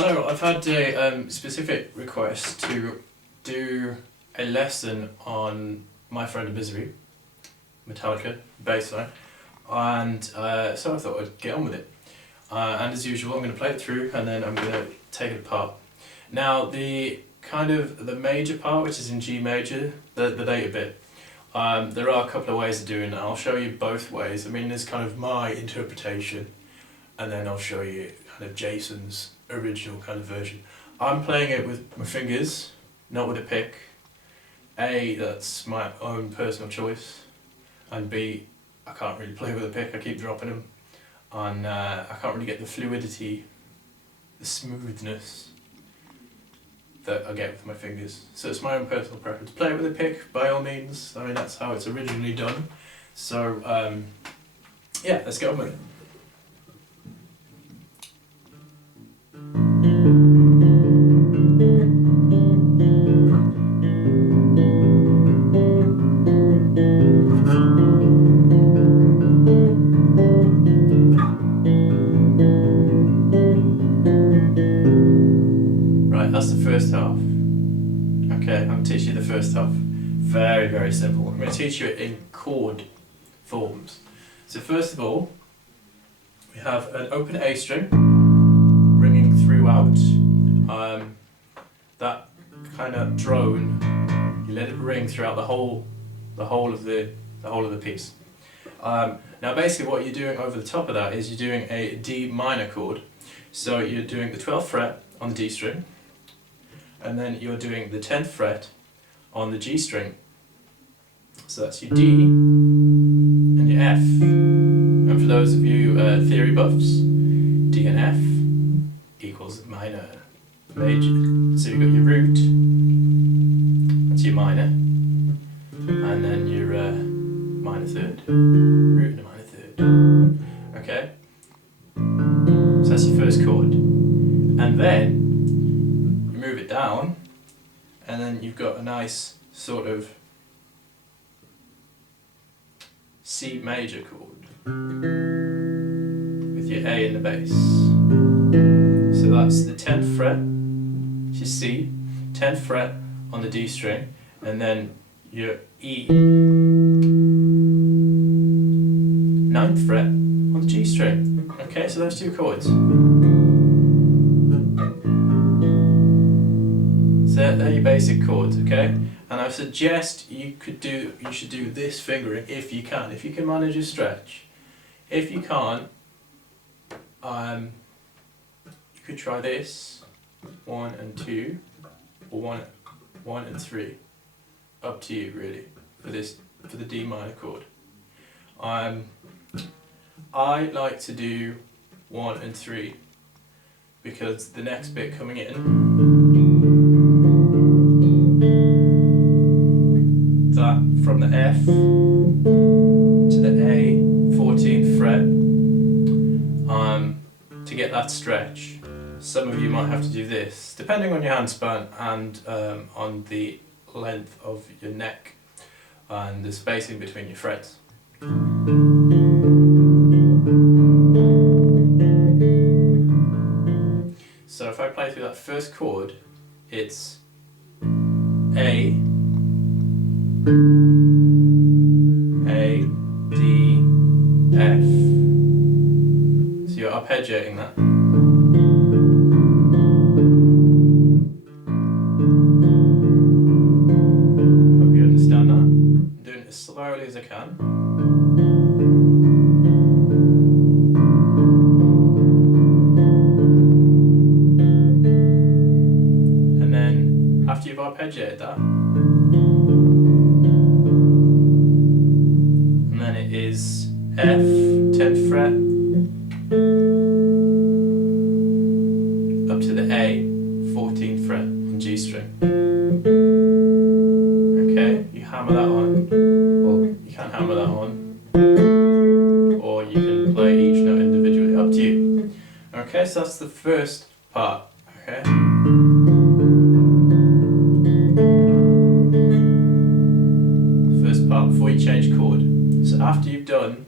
Hello, I've had a specific request to do a lesson on My Friend of Misery, Metallica, bass line, and so I thought I'd get on with it. And as usual, I'm going to play it through and then I'm going to take it apart. Now, the major part, which is in G major, the later bit, there are a couple of ways of doing it. I'll show you both ways. I mean, there's kind of my interpretation, and then I'll show you kind of Jason's original kind of version. I'm playing it with my fingers, not with a pick. A, that's my own personal choice, and B, I can't really play with a pick, I keep dropping them, and I can't really get the fluidity, the smoothness that I get with my fingers. So it's my own personal preference. Play it with a pick, by all means. I mean, that's how it's originally done. So, yeah, let's get on with it. That's the first half. Okay, I'm going to teach you the first half. Very, very simple. I'm going to teach you it in chord forms. So first of all, we have an open A string ringing throughout. That kind of drone, you let it ring throughout the whole of the piece. Now basically what you're doing over the top of that is you're doing a D minor chord. So you're doing the 12th fret on the D string, and then you're doing the 10th fret on the G string. So that's your D and your F. And for those of you theory buffs, D and F equals minor, major. So you've got your root, that's your minor, and then your minor third, root and a minor third. Okay? So that's your first chord. And then move it down, and then you've got a nice sort of C major chord with your A in the bass. So that's the 10th fret, your C, 10th fret on the D string, and then your E, 9th fret on the G string. Okay, so those two chords. They're your basic chords, okay? And I suggest you should do this fingering if you can. If you can manage a stretch. If you can't, you could try this, 1 and 2, or 1 and 3. Up to you really, for the D minor chord. I like to do 1 and 3 because the next bit coming in, from the F to the A, 14th fret, to get that stretch. Some of you might have to do this, depending on your hand span and on the length of your neck and the spacing between your frets. So if I play through that first chord, it's A, D, F. So you're arpeggiating that. Hope you understand that. I'm doing it as slowly as I can. And then after you've arpeggiated that, is F, 10th fret, up to the A, 14th fret on G string. Okay, you hammer that on, well, you can hammer that on, or you can play each note individually, up to you. Okay, so that's the first part, okay? First part before you change chord. So after you've done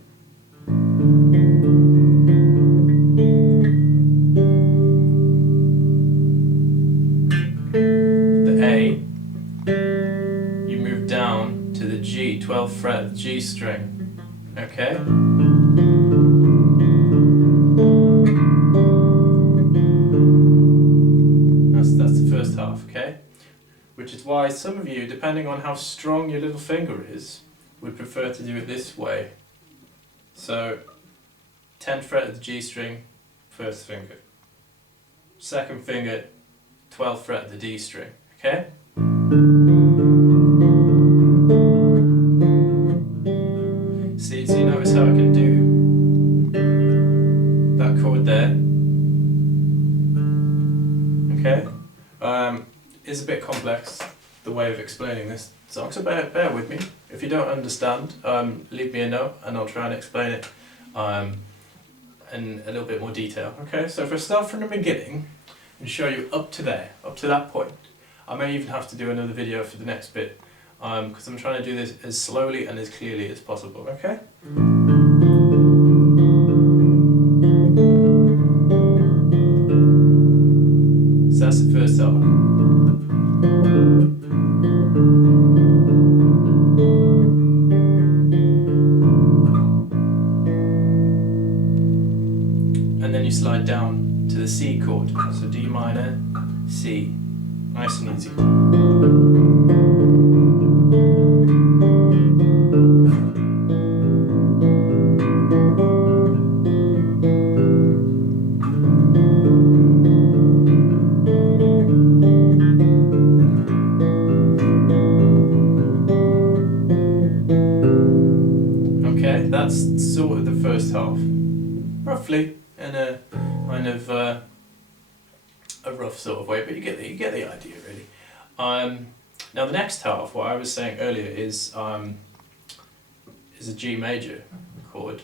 Okay. That's the first half, okay? Which is why some of you, depending on how strong your little finger is, would prefer to do it this way. So, 10th fret of the G string, first finger. Second finger, 12th fret of the D string, okay? See, so you notice how I can do that chord there, okay? It's a bit complex, the way of explaining this song, so bear with me. If you don't understand, leave me a note and I'll try and explain it in a little bit more detail. Okay, so if I start from the beginning and show you up to there, up to that point, I may even have to do another video for the next bit, because I'm trying to do this as slowly and as clearly as possible, okay? So that's the first half. And then you slide down to the C chord, so D minor, C, nice and easy. Okay, that's sort of the first half, roughly, in a kind of a rough sort of way, but you get the idea really. Now the next half, what I was saying earlier, is a G major chord.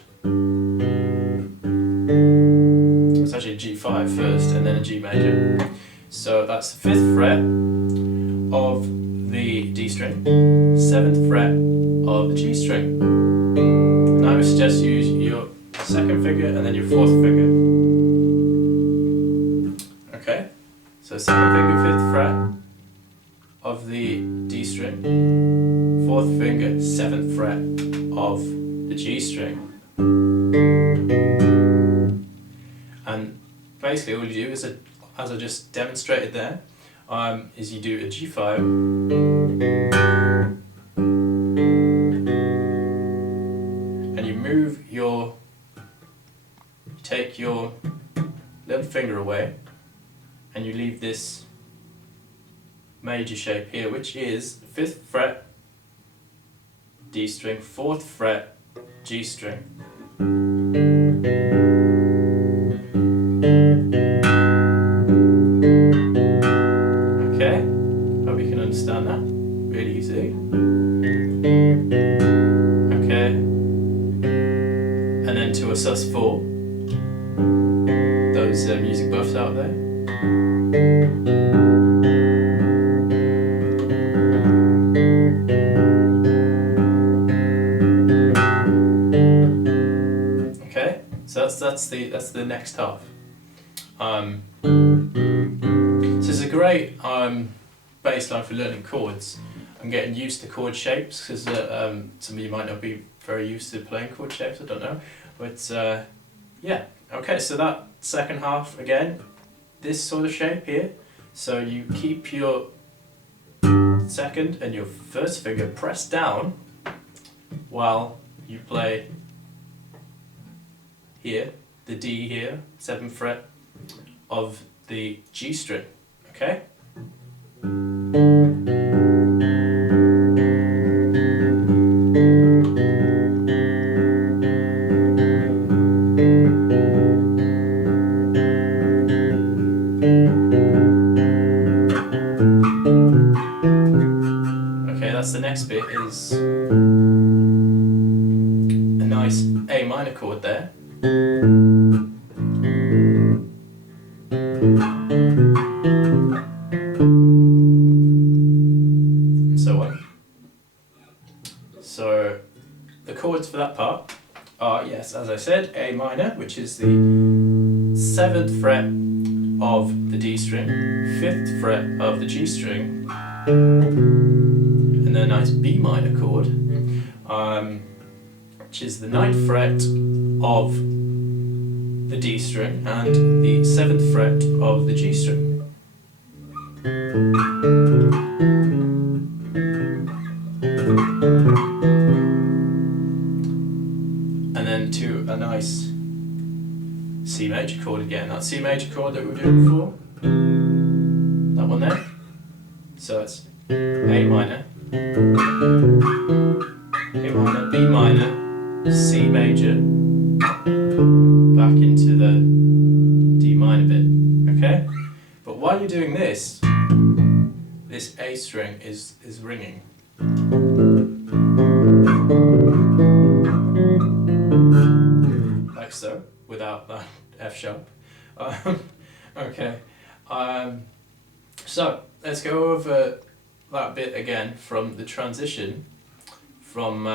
It's actually a G5 first, and then a G major. So that's the 5th fret of the D string, 7th fret of the G string. Now I would suggest you use your second finger and then your 4th finger. Okay, so 2nd finger, 5th fret of the D string, 4th finger, 7th fret of the G string. And basically all you do is, as I just demonstrated there, is you do a G5, and you move you take your little finger away, and you leave this major shape here, which is 5th fret D string, 4th fret G string. Okay, hope you can understand that, really easy. Okay, and then to a sus4, those music buffs out there. Okay, so that's the next half. So it's a great bass line for learning chords and getting used to chord shapes, because some of you might not be very used to playing chord shapes, I don't know, but yeah. Okay, so that second half, again, this sort of shape here, so you keep your second and your first finger pressed down while you play here, the D here, 7th fret of the G string, okay? Okay, that's the next bit, is a nice A minor chord there. And so on. So the chords for that part are, yes, as I said, A minor, which is the 7th fret of the D string, 5th fret of the G string, and then a nice B minor chord, which is the 9th fret of the D string and the 7th fret of the G string. And then to a nice C major chord again. That C major chord that we were doing before. That one there. So it's A minor, B minor, C major, back into the D minor bit, okay? But while you're doing this, this A string is ringing. Like so, without that F sharp. Okay, so let's go over that bit again from the transition from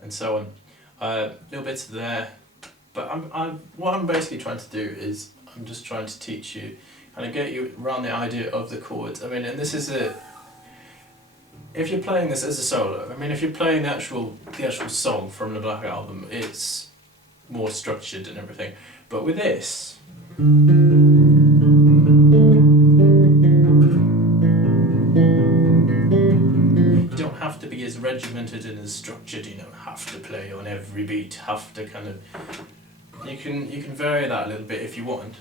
and so on. Little bits there, but what I'm basically trying to do is I'm just trying to teach you and get you around the idea of the chords. I mean, and this is if you're playing this as a solo, I mean, if you're playing the actual song from the Black Album, it's more structured and everything. But with this, you don't have to be as regimented and as structured. You don't have to play on every beat. Have to kind of you can vary that a little bit if you want.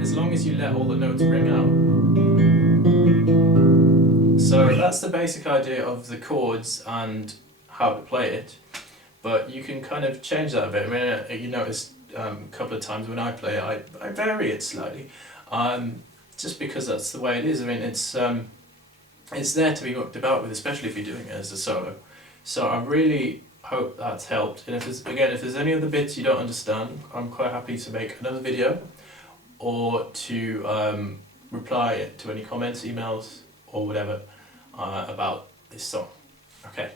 As long as you let all the notes ring out. So that's the basic idea of the chords and how to play it. But you can kind of change that a bit. I mean, you noticed a couple of times when I play it, I vary it slightly. Just because that's the way it is. I mean, it's there to be mucked about with, especially if you're doing it as a solo. So I really hope that's helped. And if there's any other bits you don't understand, I'm quite happy to make another video or to reply to any comments, emails, or whatever about this song. Okay.